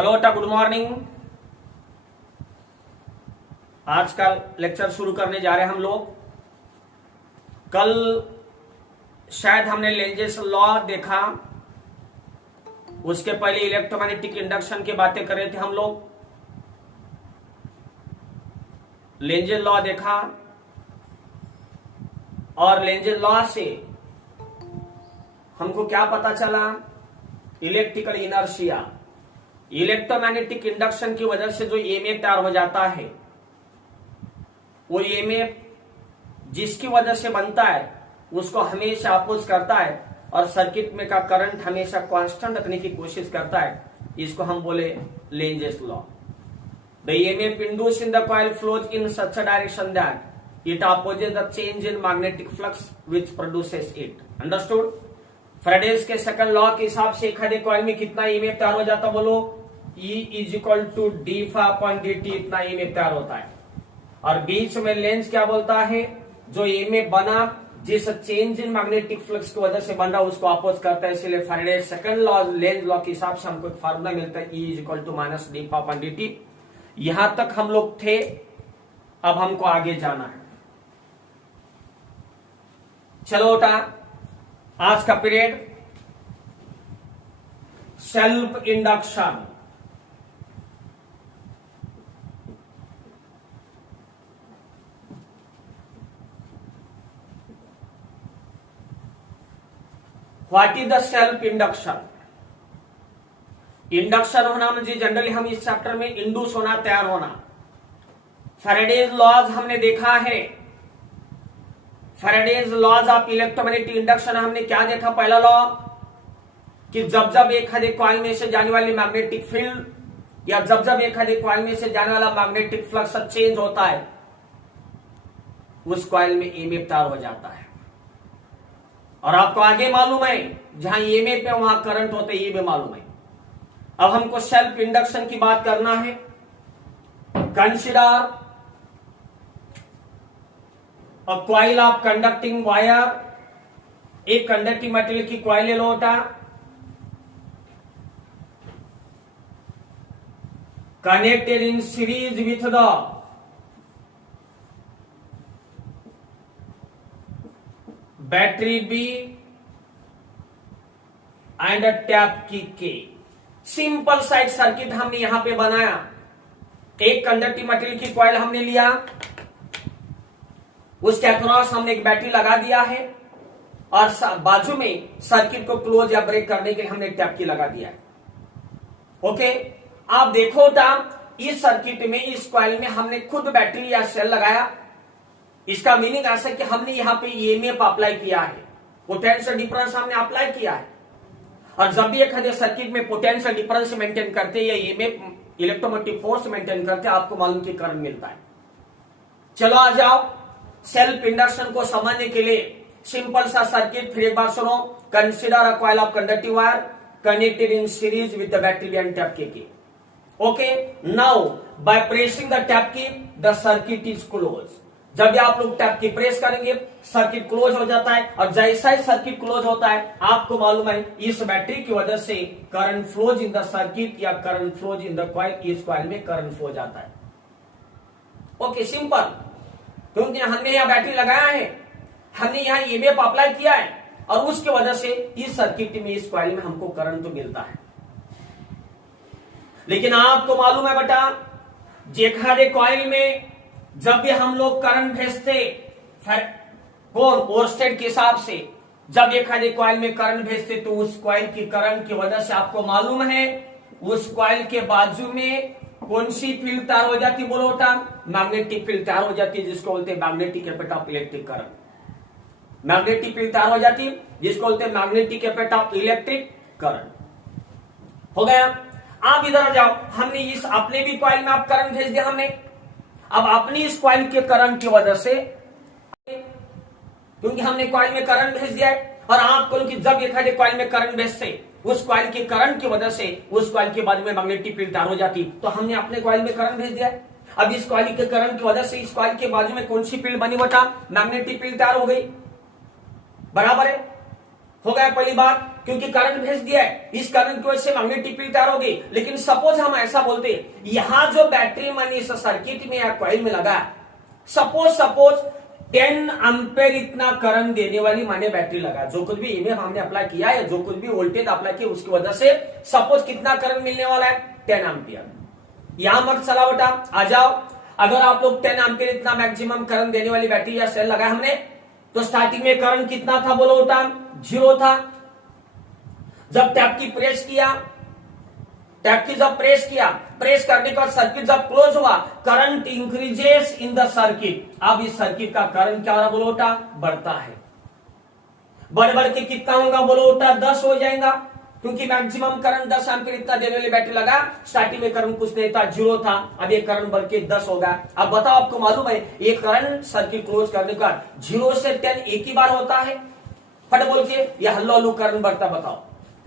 चलो बेटा, good morning. आज का लेक्चर शुरू करने जा रहे हैं हम लोग। कल शायद हमने लेंजेस लॉ देखा, उसके पहले इलेक्ट्रोमैग्नेटिक इंडक्शन की बातें कर रहे थे हम लोग। लेंजेस लॉ देखा और लेंजेस लॉ से हमको क्या पता चला? इलेक्ट्रिकल इनर्शिया, इलेक्ट्रोमैग्नेटिक इंडक्शन की वजह से जो ईएमएफ तैयार हो जाता है, वो ईएमएफ जिसकी वजह से बनता है उसको हमेशा अपोज करता है और सर्किट में का करंट हमेशा कांस्टेंट रखने की कोशिश करता है। इसको हम बोले Lenz's law. The EMF induced in the coil flows in such a direction that it opposes the change in magnetic flux which produces it. Understood? Faraday's के सेकंड लॉ के हिसाब से एक कॉइल में कितना ईएमएफ तैयार हो जाता? बोलो, E is equal to D upon D T, इतना ईएमएफ तैयार होता है। और बीच में लेंस क्या बोलता है? जो ईएमएफ बना जिस चेंज इन मैग्नेटिक फ्लक्स की वजह से बन रहा उसको अपोज करता है। इसलिए Faraday's second law, Lenz law के हिसाब से हमको एक फार्मूला मिलता है, E is equal to minus D upon D T. यहां तक हम लोग थे, अब हमको आगे जाना है। चलो बेटा, आज का period self induction. What is the self induction? Induction होना म्हणजे जनरली हम इस चैप्टर में इंड्यूस होना, तैयार होना। फैराडेज लॉज हमने देखा है। Faraday's laws of electromagnetic induction हमने क्या देखा? पहला लॉ कि जब जब एक कॉइल में से जाने वाली मैग्नेटिक फील्ड या जब जब एक कॉइल में से जाने वाला मैग्नेटिक फ्लक्स चेंज होता है, उस कॉइल में ईएमएफ तैयार हो जाता है। और आपको आगे मालूम है, जहां ईएमएफ है वहां करंट होते, ये भी मालूम है। अब हमको सेल्फ इंडक्शन की बात करना है। Consider a coil of conducting wire. एक कंडक्टिंग मटेरियल की कॉइल ले लो बेटा, connected in series with the battery B and tap key K. Simple side circuit हमने यहां पे बनाया। एक कंडक्टिव मटेरियल की कॉइल हमने लिया, उसके अक्रॉस हमने एक बैटरी लगा दिया है और बाजू में सर्किट को क्लोज या ब्रेक करने के लिए हमने टैप की लगा दिया है। ओके, आप देखो था इस सर्किट में, इस कॉइल में हमने खुद बैटरी या सेल लगाया। इसका मीनिंग ऐसा कि हमने यहां पे ईएमएफ अप्लाई किया है, पोटेंशियल डिफरेंस हमने अप्लाई किया है। और जब भी एक सर्किट में पोटेंशियल डिफरेंस मेंटेन करते या ईएमएफ इलेक्ट्रोमैग्नेटिक फोर्स मेंटेन करते, आपको मालूम कि करंट मिलता है। चलो आ जाओ, सेल्फ इंडक्शन को समझने के लिए सिंपल सा सर्किट फिर एक बार सुनो। Consider a coil of conductive wire connected in series with the battery and tap key. Okay, now by pressing the tap key the circuit is close. जब भी आप लोग टैप की प्रेस करेंगे, सर्किट क्लोज हो जाता है। और जैसा ही सर्किट क्लोज होता है, आपको मालूम है इस बैटरी की वजह से current flows in the circuit या current flows in the coil. इस कॉइल में करंट फ्लो जाता है। Okay, simple. क्योंकि हमने यहां बैटरी लगाया है, हमने यहां ईएमएफ अप्लाई किया है और उसकी वजह से इस सर्किट में, इस कॉइल में हमको करंट तो मिलता है। लेकिन आपको मालूम है बेटा, जेखारे कॉइल में जब भी हम लोग करंट भेजते, कौन ओरस्टेड के हिसाब से, जब एक कॉइल में करंट भेजते तो उस कॉइल की करंट की वजह से आपको मालूम है उस कॉइल के बाजू में कौन सी फील्ड तैयार हो जाती? बोलो बेटा, मैग्नेटिक फील्ड तैयार हो जाती है, जिसको बोलते हैं magnetic effect of electric current. Magnetic field तैयार हो जाती है, जिसको बोलते हैं magnetic effect of electric current. हो गया? आप इधर आ जाओ। हमने इस अपने भी कॉइल में आप करंट भेज दिया हमने। अब अपनी इस कॉइल के करंट की वजह से, क्योंकि हमने कॉइल में करंट भेज दिया है, और आपको कि जब एक कॉइल में करंट भेजते, उस कॉइल के करंट की वजह से उस कॉइल के बाजू में मैग्नेटिक फील्ड तैयार हो जाती, तो हमने अपने कॉइल में करंट भेज दिया है। अब इस कॉइल के करंट की वजह से इस कॉइल के बाजू में कौन सी फील्ड बनी बेटा? मैग्नेटिक फील्ड तैयार हो गई। बराबर है? हो गया पहली बात, क्योंकि करंट भेज दिया है, इस करंट की वजह से मैग्नेटिक फील्ड तैयार होगी। लेकिन सपोज हम ऐसा बोलते, यहां जो बैटरी मैंने इस सर्किट में या कॉइल में लगा, सपोज 10 एम्पेयर इतना करंट देने वाली मैंने बैटरी लगा, जो कुछ भी ईएमएफ हमने अप्लाई किया है, जो कुछ भी वोल्टेज अप्लाई किया, उसकी वजह से सपोज कितना करंट मिलने वाला है, 10 एम्पियर। यहां मत चला बेटा, आ जाओ। अगर आप लोग 10 एम्पियर इतना मैक्सिमम करंट देने वाली बैटरी या सेल लगाया हमने, तो स्टार्टिंग में करंट कितना था बोलो बेटा, 0 था। जब टैप की प्रेस किया, टैप की जब प्रेस किया, प्रेस करने के बाद सर्किट जब क्लोज हुआ, current increases in the circuit. अब इस सर्किट का करंट क्या हो रहा बोलो बेटा, बढ़ता है। बढ़ के कितना होगा बोलो बेटा, 10 हो जाएगा, क्योंकि मैक्सिमम करंट 10 एम्पीयर इतना देने वाली बैटरी लगा। स्टार्टिंग में करंट कुछ नहीं था, 0 था, अब ये करंट बढ़ के 10 होगा। अब बताओ, आपको मालूम है ये करंट सर्किट क्लोज करने का 0 से 10 एक ही बार होता है? फट बोल के ये हल्लो हल्लू करंट बढ़ता, बताओ।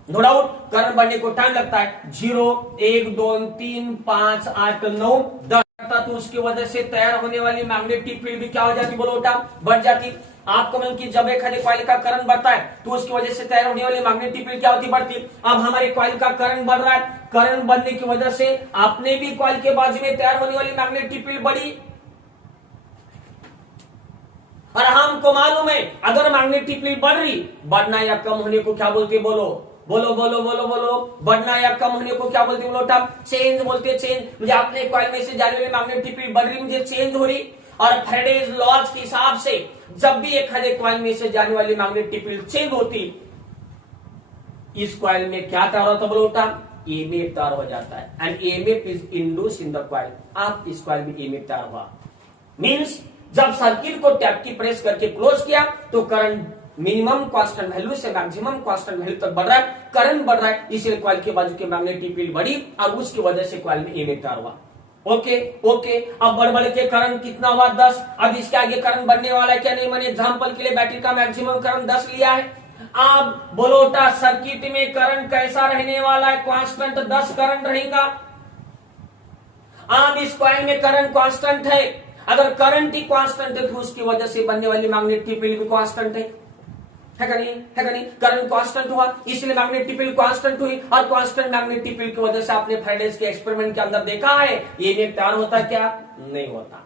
नो डाउट करंट बढ़ने को टाइम लगता है, 0 1 2 3 5 8 9 10, तो उसकी वजह से तैयार होने वाली मैग्नेटिक फील्ड भी क्या हो जाती बोलो बेटा, बढ़ जाती। आपको मतलब कि जब एक कॉइल का करंट बढ़ता है तो उसकी वजह से तैयार होने वाली मैग्नेटिक फील्ड क्या होती, बढ़ती। अब हमारे कॉइल का करंट बढ़ रहा है, करंट बढ़ने की वजह से आपने भी कॉइल के बाजू में तैयार होने वाली मैग्नेटिक फील्ड बढ़ी। और हमको मालूम है अगर मैग्नेटिक फील्ड बढ़ रही, बढ़ना या कम होने को क्या बोलते, बोलो बोलो बोलो बोलो बोलो, बढ़ना या कम होने को क्या बोलते बोलो, चेंज बोलते। चेंज मुझे आपने कॉइल में से जाने वाली मैग्नेटिक फील्ड बढ़ रही, मुझे चेंज हो रही। और फैराडेज लॉज के हिसाब से जब भी एक कॉइल में से जाने वाली मैग्नेटिक फील्ड चेंज होती, इस कॉइल में क्या तैयार होता बोलो बेटा, ईएमएफ तैयार हो जाता है। And EMF is induce in the coil. आप इस कॉइल में ईएमएफ तैयार हुआ, मींस जब सर्किट को टैप की प्रेस करके क्लोज किया तो करंट मिनिमम कांस्टेंट वैल्यू से मैक्सिमम कांस्टेंट वैल्यू तक बढ़ रहा है, करंट बढ़ रहा है, इसलिए कॉइल के बाजू के मैग्नेटिक फील्ड बढ़ी और उसकी वजह से कॉइल में ईएमएफ तैयार हुआ। ओके अब बढ़ के करंट कितना हुआ, 10। अब इसके आगे करंट बढ़ने वाला है क्या नहीं, मैंने एग्जांपल के लिए बैटरी का मैक्सिमम करंट 10 लिया है। अब बोलो बेटा सर्किट में करंट कैसा रहने वाला है, कांस्टेंट 10 करंट रहेगा। अब इस कॉइल में करंट कांस्टेंट है, अगर करंट ही कांस्टेंट है तो उसकी वजह से बनने वाली मैग्नेटिक फील्ड भी कांस्टेंट है का नहीं, है का नहीं। करंट कांस्टेंट हुआ इसलिए मैग्नेटिक फील्ड कांस्टेंट हुई, और कांस्टेंट मैग्नेटिक फील्ड की वजह से आपने फैराडेज के एक्सपेरिमेंट के अंदर देखा है ईएमएफ तैयार होता क्या, नहीं होता।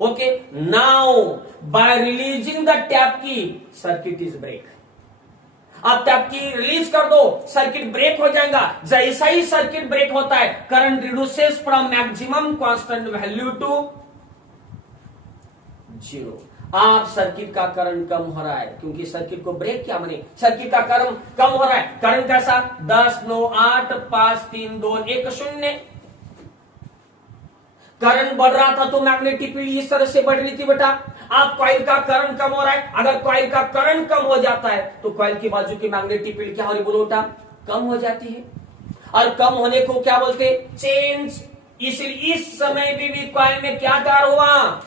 Okay now bye releasing the tap की सर्किट इज ब्रेक। आप टैप की रिलीज कर दो, सर्किट ब्रेक हो जाएगा। जैसा ही सर्किट ब्रेक होता है current reduces from maximum constant value to 0। आप सर्किट का करंट कम हो रहा है, क्योंकि सर्किट को ब्रेक किया मैंने, सर्किट का करंट कम हो रहा है। करंट कैसा, 10 9 8 5 3 2 1 0। करंट बढ़ रहा था तो मैग्नेटिक फील्ड इस तरह से बढ़ रही थी बेटा। आप कॉइल का करंट कम हो रहा है, अगर कॉइल का करंट कम हो जाता है तो कॉइल की बाजू की मैग्नेटिक फील्ड क्या हो रही बोलो बेटा, कम हो जाती है। और कम होने को क्या बोलते, चेंज। इसलिए इस समय भी कॉइल में क्या तैयार हुआ,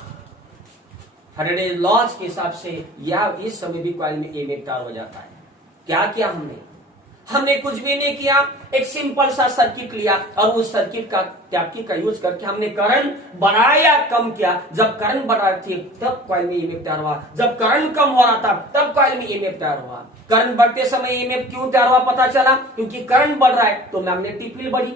फैराडेज लॉज के हिसाब से, या इस समय भी कॉइल में ईएमएफ तैयार हो जाता है। क्या किया हमने कुछ भी नहीं किया, एक सिंपल सा सर्किट लिया और उस सर्किट का टैप की का यूज करके हमने करंट बढ़ाया कम किया। जब करंट बढ़ा थी तब कॉइल में ईएमएफ तैयार हुआ, जब करंट कम हो रहा था तब कॉइल में ईएमएफ तैयार हुआ। करंट बढ़ते समय ईएमएफ क्यों तैयार हुआ पता चला, क्योंकि करंट बढ़ रहा है तो मैग्नेटिक फील्ड बढ़ी,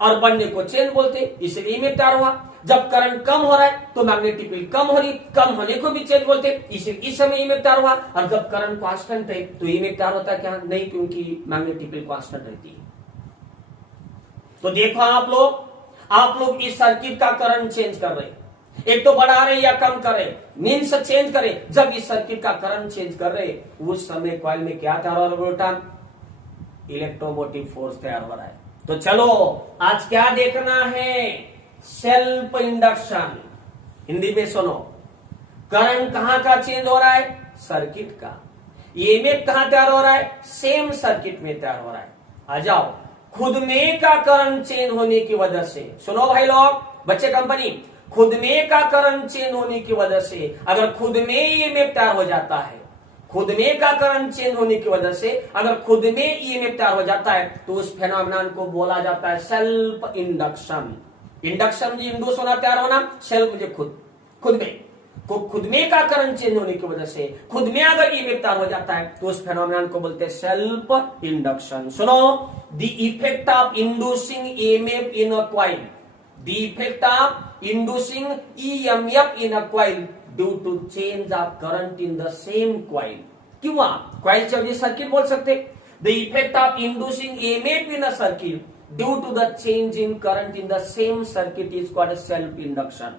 और बढ़ने को चेंज बोलते, इसलिए ईएमएफ तैयार हुआ। जब करंट कम हो रहा है तो मैग्नेटिक फील्ड कम हो रही, कम होने को भी चेंज बोलते, इसलिए इस समय ईएमएफ तैयार हुआ। और जब करंट कांस्टेंट है तो ईएमएफ तैयार होता है क्या, नहीं, क्योंकि मैग्नेटिक फील्ड कांस्टेंट रहती है। तो देखो आप लोग इस सर्किट का करंट चेंज कर रहे, एक तो बढ़ा रहे या कम कर रहे, मीन्स चेंज करे। जब इस सर्किट का करंट चेंज कर रहे उस समय कॉइल में क्या तैयार हो रहा है, इलेक्ट्रोमोटिव फोर्स तैयार हो रहा है। तो चलो आज क्या देखना है, सेल्फ इंडक्शन। हिंदी में सुनो, करंट कहां का चेंज हो रहा है, सर्किट का। ईएमएफ कहां तैयार हो रहा है, सेम सर्किट में तैयार हो रहा है। आ जाओ, खुद में का करंट चेंज होने की वजह से, सुनो भाई लोग, बच्चे कंपनी, खुद में का करंट चेंज होने की वजह से अगर खुद में ईएमएफ तैयार हो जाता है, खुद में का करंट चेंज होने की वजह से अगर खुद में ईएमएफ तैयार हो जाता है तो उस फेनोमेनन को बोला जाता है सेल्फ इंडक्शन। इंडक्शन जी इंडूस होना, तैयार होना, सेल्फ मुझे खुद में। खुद में का करंट चेंज होने की वजह से खुद में अगर ईएमएफ तैयार हो जाता है तो उस फेनोमेनन को बोलते हैं सेल्फ इंडक्शन। सुनो, the effect of inducing EMF in a coil, the effect of inducing EMF in a coil due to change of current in the same coil, किंवा कॉइल चे सर्किट बोल सकते। The effect of inducing EMF in a circuit due to the change in current in the same circuit is called self induction.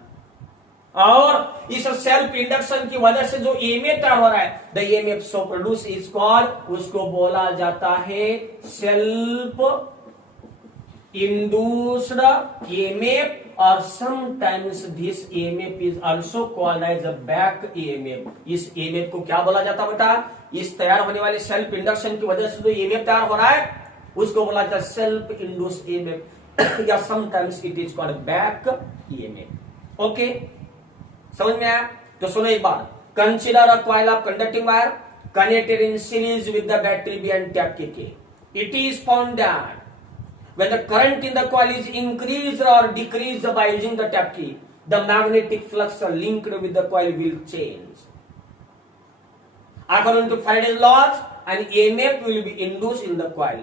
और इस self induction की वजह से जो ईएमएफ तैयार हो रहा है, the EMF so produce is called, उसको बोला जाता है सेल्फ इंड्यूस्ड ईएमएफ, और sometimes this EMF is also called as a back EMF. इस ईएमएफ को क्या बोला जाता बेटा? इस तैयार होने वाले सेल्फ इंडक्शन की वजह से जो ईएमएफ तैयार हो रहा है उसको बोला जाता है सेल्फ इंड्यूस्ड ईएमएफ, या sometimes it is called back EMF. Okay, समझ में आया? तो सुनो एक बार, consider a coil of conducting wire connected in series with the battery behind tap के। It is found that when the current in the coil is increased or decreased by using the tap key, the magnetic flux linked with the coil will change. According to Faraday's laws, an EMF will be induced in the coil.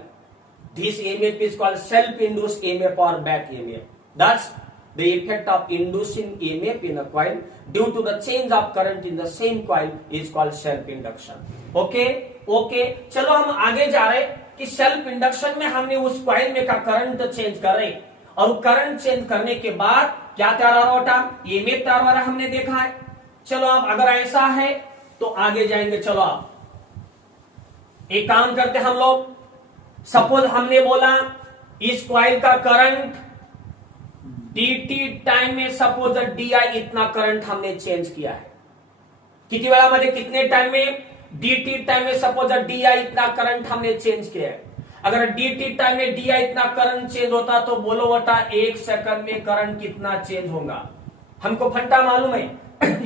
This EMF is called self-induced EMF or back EMF. Thus, the effect of inducing EMF in a coil due to the change of current in the same coil is called self-induction. Okay? Okay? चलो हम आगे जा रहे कि self induction में हमने उस coil में का करंट चेंज कर रहे, और करंट चेंज करने के बाद क्या तैयार हो रहा है? ईएमएफ तैयार हो रहा है, हमने देखा है। चलो अब अगर ऐसा है तो आगे जाएंगे। चलो आप एक काम करते हम लोग, सपोज हमने बोला इस कॉइल का करंट डीटी टाइम में सपोज डीआई इतना करंट हमने चेंज किया है। कितनी वेळा मध्ये कितने टाइम में? dt टाइम में सपोज DI इतना करंट हमने चेंज किया है। अगर dt टाइम में DI इतना करंट चेंज होता तो बोलो बेटा 1 सेकंड में करंट कितना चेंज होगा? हमको फंडा मालूम है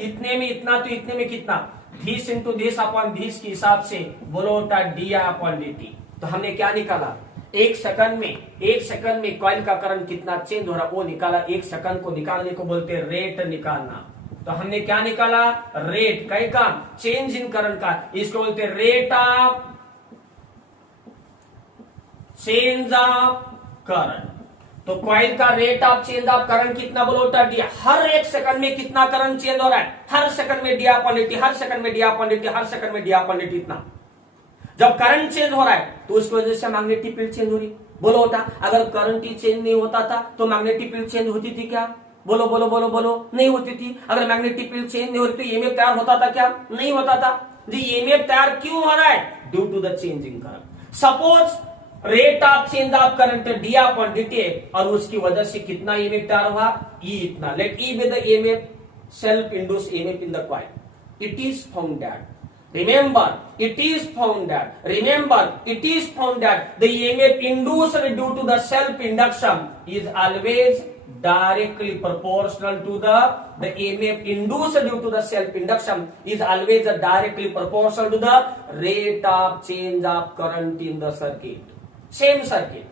इतने में इतना तो इतने में कितना, this into this upon this के हिसाब से बोलो बेटा DI अपॉन dt। तो हमने क्या निकाला? 1 सेकंड में कॉइल का करंट कितना चेंज हो रहा वो निकाला। 1 सेकंड को निकालने को बोलते हैं रेट निकालना। तो हमने क्या निकाला? रेट कई का? चेंज इन करंट का। इसको बोलते हैं rate of change of current. तो कॉइल का rate of change of current कितना बोलो? डी। हर 1 सेकंड में कितना करंट चेंज हो रहा है? हर सेकंड में डी अपॉन dt, हर सेकंड में डी अपॉन dt, हर सेकंड में डी अपॉन dt इतना। जब करंट चेंज हो रहा है तो उसकी वजह से मैग्नेटिक फील्ड चेंज हो रही। बोलो होता अगर करंट ही चेंज नहीं होता था तो मैग्नेटिक फील्ड चेंज होती थी क्या? बोलो बोलो बोलो बोलो, नहीं होती थी। अगर मैग्नेटिक फील्ड चेंज नहीं हो रही तो ईएमएफ तैयार होता था क्या? नहीं होता था। जी ईएमएफ तैयार क्यों हो रहा है? Due to the change in current. Suppose rate of change of current D upon dt और उसकी वजह से कितना ईएमएफ तैयार हुआ? ई इतना। Let E be the EMF, self induced EMF in the coil. It is found that, remember it is found that the EMF induced due to the self induction is always directly proportional to the EMF induced due to the self induction is always directly proportional to the rate of change of current in the circuit, same circuit।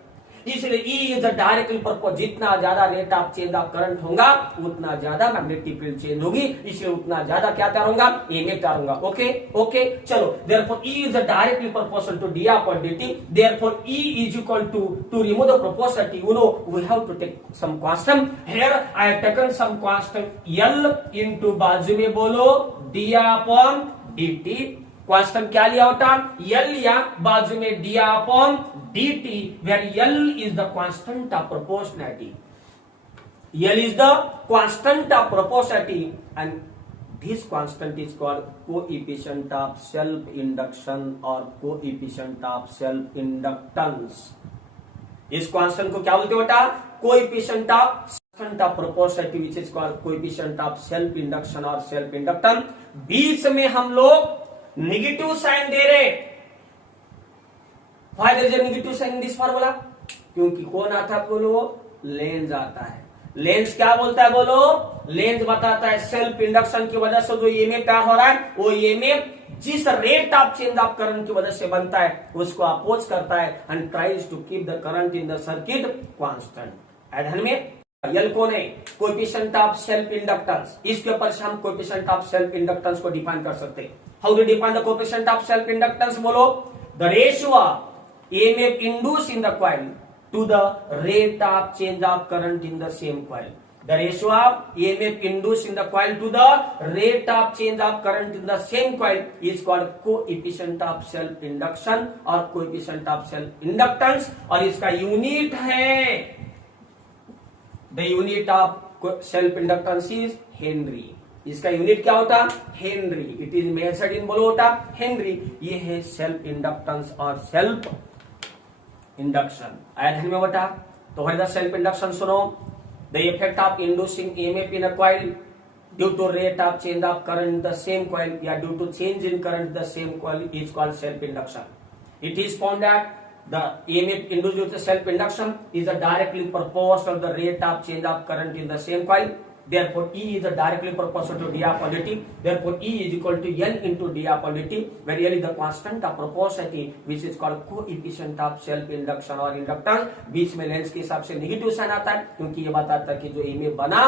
इसलिए E is directly proportional. जितना ज्यादा rate of change of current होगा उतना ज्यादा magnetic field change होगी, इसलिए उतना ज्यादा क्या तैयार होगा? ईएमएफ तैयार होगा। ओके ओके, चलो therefore E is directly proportional to D upon dt। Therefore E is equal to remove the proportionality, you know we have to take some constant. Here I have taken some constant L into बाजू में बोलो D upon dt। Constant क्या लिया होता? L लिया, बाजू में D upon dt, where L is the constant of proportionality. L is the constant of proportionality and this constant is called coefficient of self-induction or coefficient of self-inductance. इस constant को क्या बोलते हो बेटा? Coefficient of proportionality which is called coefficient of self-induction or self-inductance। बीच में हम लोग negative sign दे रहे। Why there is a negative sign in this formula? क्योंकि कौन आता है बोलो? लेंज आता है। लेंज क्या बोलता है बोलो? लेंज बताता है सेल्फ इंडक्शन की वजह से जो ईएमएफ तैयार हो रहा है वो ईएमएफ जिस rate of change of current की वजह से बनता है उसको अपोज करता है and tries to keep the current in the circuit constant. एडहन में यल कौन है? Coefficient of self inductance. इसके ऊपर से हम कोएफिशिएंट ऑफ सेल्फ इंडक्टेंस को डिफाइन कर सकते हैं। How to define the coefficient of self inductance? बोलो, the ratio of EMF induce in the coil to the rate of change of current in the same coil. The ratio of EMF induced in the coil to the rate of change of current in the same coil is called coefficient of self induction और coefficient of self inductance, और इसका unit है, the unit of self inductance is Henry। इसका unit क्या होता? Henry. It is measured इन, बोलो होता Henry. ये है सेल्फ इंडक्टेंस और सेल्फ इंडक्शन। आया ध्यान में बेटा? तो what is the self induction? सुनो, the effect of inducing EMF in a coil due to rate of change of current in the same coil, या due to change in current in the same coil is called self induction. It is found that the EMF induced due to self induction is directly proportional to the rate of change of current in the same coil. Therefore, E is directly proportional to d upon dt. Therefore, E is equal to N into d upon dt, where L is the constant of proportionality, which is called coefficient of self induction और inductance। बीच में lens के हिसाब से negative sign आता है, क्योंकि ये बताता है कि जो EMF बना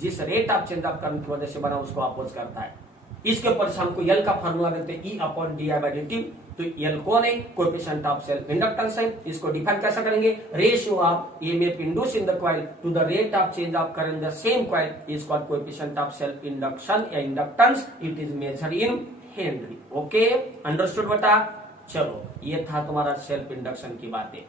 जिस rate of change of current की वजह से बना उसको अपोज करता है। इसके ऊपर से हमको L का फार्मूला देते हैं, E upon D I by D T. तो L कौन है? कोएफिशिएंट ऑफ सेल्फ इंडक्टेंस है। इसको डिफाइन कैसे करेंगे? Ratio of EMF induced in the coil to the rate of change of current in the same coil is called coefficient of self induction या inductance. It is measured in henry. Okay, understood बेटा? चलो, ये था तुम्हारा self induction की बातें।